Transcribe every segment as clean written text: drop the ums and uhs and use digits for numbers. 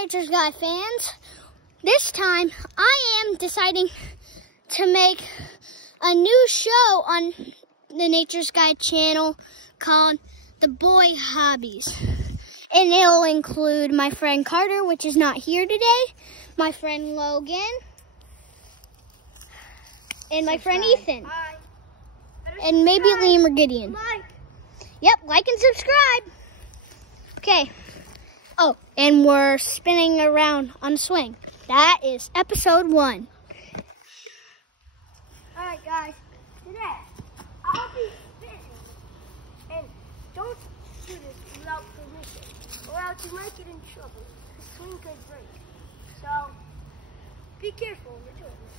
Nature's Guy fans. This time I am deciding to make a new show on the Nature's Guy channel called The Boy Hobbies. And it'll include my friend Carter, which is not here today, my friend Logan, and my friend Ethan. Hi. And maybe Liam or Gideon. Like. Yep, like and subscribe. Okay. Oh, and we're spinning around on the swing. That is episode 1. Alright guys, today I'll be spinning. And don't do this without permission, or else you might get in trouble. The swing could break. So be careful when you're doing this.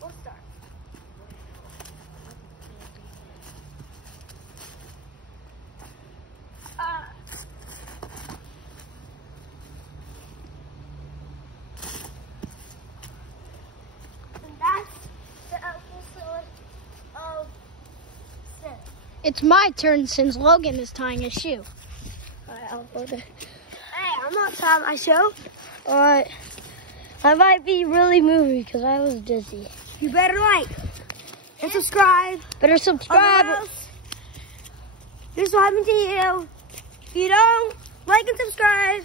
We'll start. And that's the episode of 7. It's my turn since Logan is tying his shoe. Alright, I'll hold it. Hey, I'm not tying my shoe. Alright. I might be really moving because I was dizzy. You better like and subscribe. Better subscribe. Else, this will happen to you. If you don't like and subscribe,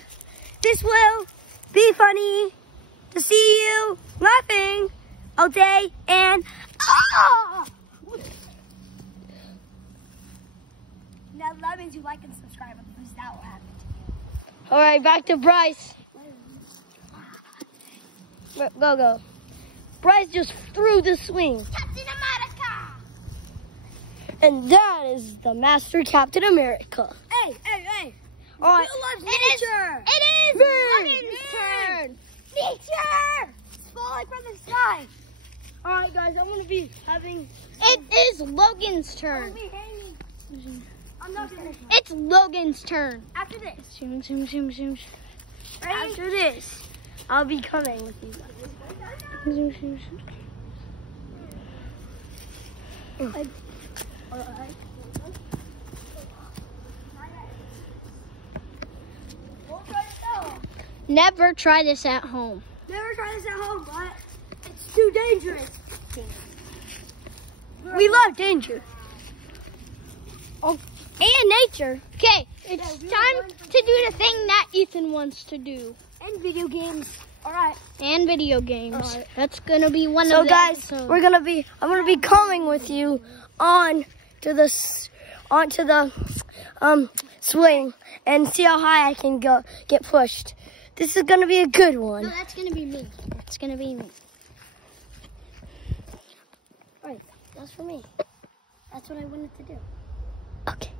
this will be funny to see you laughing all day and Now that means you like and subscribe because that will happen to you. All right, back to Bryce. Go. Bryce just threw the swing. Captain America! And that is the Master Captain America. Hey! All right. Who loves nature? It is Logan's turn. Nature! It's falling from the sky. All right, guys, I'm gonna be having. It is Logan's I'm turn. gonna be hanging. I'm not gonna. It's Logan's turn. After this. Zoom, zoom, zoom, zoom. Ready? After this, I'll be coming with you guys. Zoom, zoom, zoom. All right. Never try this at home. Never try this at home, but it's too dangerous. We love danger. Oh, and nature. Okay, it's time to do the thing that Ethan wants to do. And video games. All right. And video games. All right. That's gonna be one So of the guys, episodes. I'm gonna be calling with you onto the swing and see how high I can get pushed. This is gonna be a good one. No, that's gonna be me. That's gonna be me. All right, that's for me. That's what I wanted to do. Okay.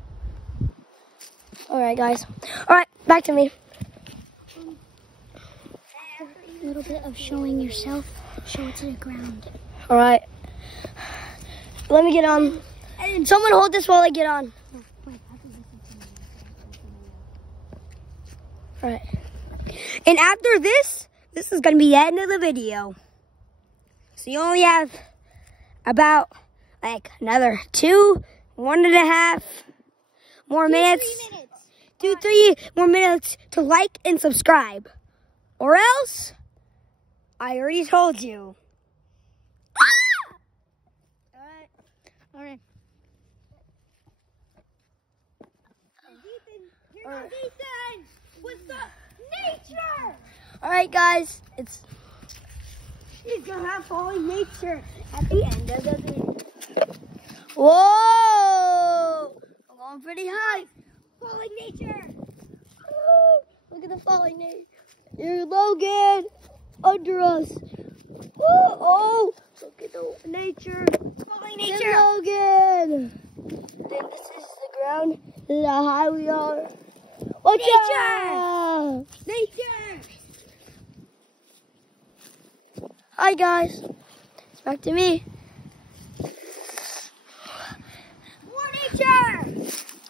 All right, guys. All right, back to me. A little bit of showing yourself. Show it to the ground. All right. Let me get on. Someone hold this while I get on. All right. And after this is going to be the end of the video. So you only have about like another 1.5 more minutes. 3 more minutes to like and subscribe. Or else, I already told you. All right. Ethan, what's up? Nature! Alright guys, he's gonna have falling nature at the end of the video. Whoa! I'm going pretty high. Falling nature! Woo! Look at the falling nature. Here's Logan under us. Woo! Oh! Look at the nature. Falling nature! There's Logan! Then this is the ground. This is how high we are. Watch out! Nature! Hi guys, it's back to me. More nature!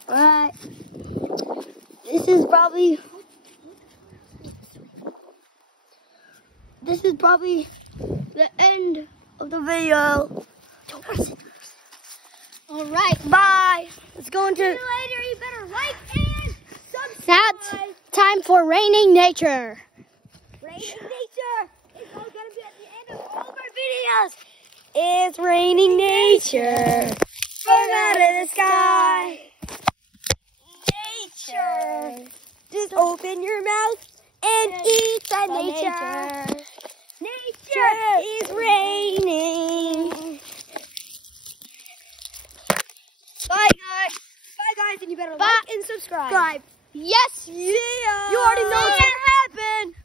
Alright. This is probably the end of the video. Don't press it. Alright. Bye. Let's go into. See you later. You better like and subscribe. That's time for for raining nature. Raining nature is all going to be at the end of all of our videos. It's raining nature from out of the sky. Nature. Just open your mouth and eat the nature. Nature is raining. Bye guys. Bye guys, and you better like and subscribe. Yes. Yeah. You already know what's gonna happen.